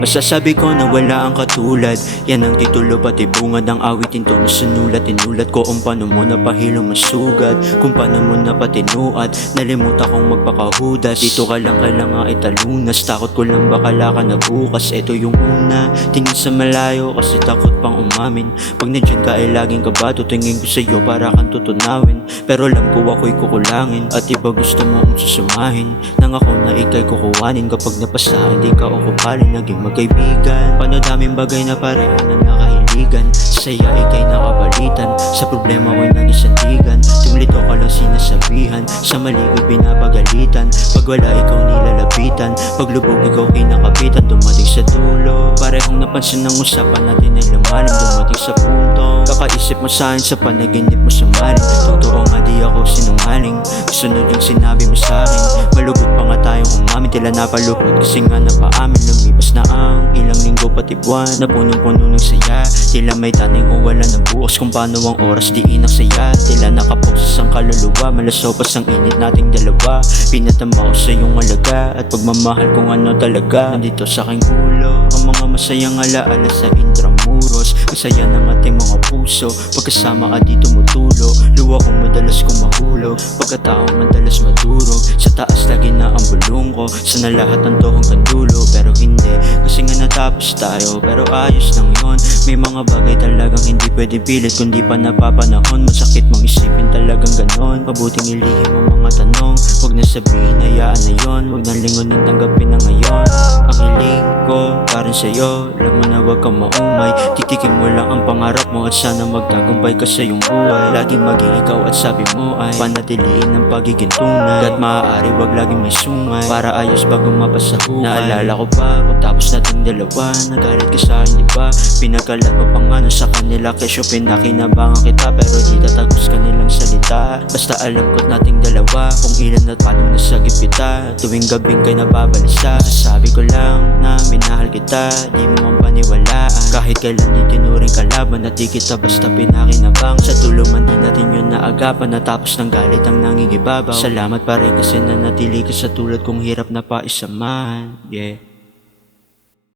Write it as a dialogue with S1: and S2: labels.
S1: Masasabi ko na wala ang katulad. Yan ang titulo pati bungad ang awitin to. Na sinulat Inulat ko kung paano mo napahilong masugat Kung paano mo napatinuat Nalimutan kong magpakahudas. Dito ka lang kailangan italunas. Takot ko lang bakala ka na bukas. Ito yung una. Tingin sa malayo kasi takot pang umamin. Pag nandiyan ka ay laging kabado Tingin ko sa'yo para kang tutunawin. Pero alam ko ako'y kukulangin. At iba gusto mo kong susumahin Nang ako na ikay kukuhanin. Kapag napasa hindi ka ukupalin Naging magkaibigan. Paano daming bagay na pareho na nakahiligan Saya ikay nakabalitan Sa problema ko'y naging sandigan Tumlito ka lang sinasabihan. Sa mali ko'y pinapagalitan. Pag wala ikaw nilalapitan. Pag lubog ikaw kinakapitan Dumating sa dulo. Parehong napansin ng usapan natin ay lumalim. Dumating sa punto. Kakaisip mo sa akin sa panaginip mo sa maling Totoo nga di ako Tila napalukot kasi nga napaamin Lumipas na ang ilang linggo pati buwan Na punong-puno ng saya. Tila may taning o wala ng bukas Kung paano ang oras di inaksaya. Tila nakapoksos ang kaluluwa Malasopas ang init nating dalawa. Pinatama ko sa iyong alaga At pagmamahal kung ano talaga. Nandito sa aking ulo Ang mga masayang alaala sa intramuros Masaya ng ating mga puso. Pagkasama ka di tumutulo Luwa kong madalas kong mahulog Pagkataong madalas madurog Sa taas lagi na ang bulong ko. Sana lahat ng tohong kandulo Pero hindi. Kasi nga natapos tayo Pero ayos lang yun. May mga bagay talagang hindi pwede pilit Kundi pa napapanahon. Masakit mong isipin talagang ganon. Mabuting ilihim ang mga tanong. Huwag na sabihin hayaan na yon Huwag na lingunin tanggapin na ngayon. Ang hiling sa'yo. Alam mo na huwag kang maumay Titikin mo lang ang pangarap mo At sana magtagumpay ka sa iyong buhay. Laging maging ikaw at sabi mo ay Panatiliin ang pagiging tunay. At maaari wag laging may sungay. Para ayos bago mapasa hukay Naalala ko pa Pagtapos nating dalawa Nagalit ka sa akin diba Pinagalat mo pa nga na sa kanila Kesyo pinakinabangan kita Pero di tatagos kanilang salita. Basta alam ko't nating dalawa Kung ilan at paano nasagip kita. Tuwing gabing kay nababalisa Sasabi ko lang na minahal kita Di mo man paniwalaan. Kahit kailan di tinuring kalaban At di kita basta pinakinabang Sa dulo man di natin yun naagapan Natapos ng galit ang nangingibabaw. Salamat pa rin kasi nanatili ka sa tulad kong hirap na paisamahan Yeah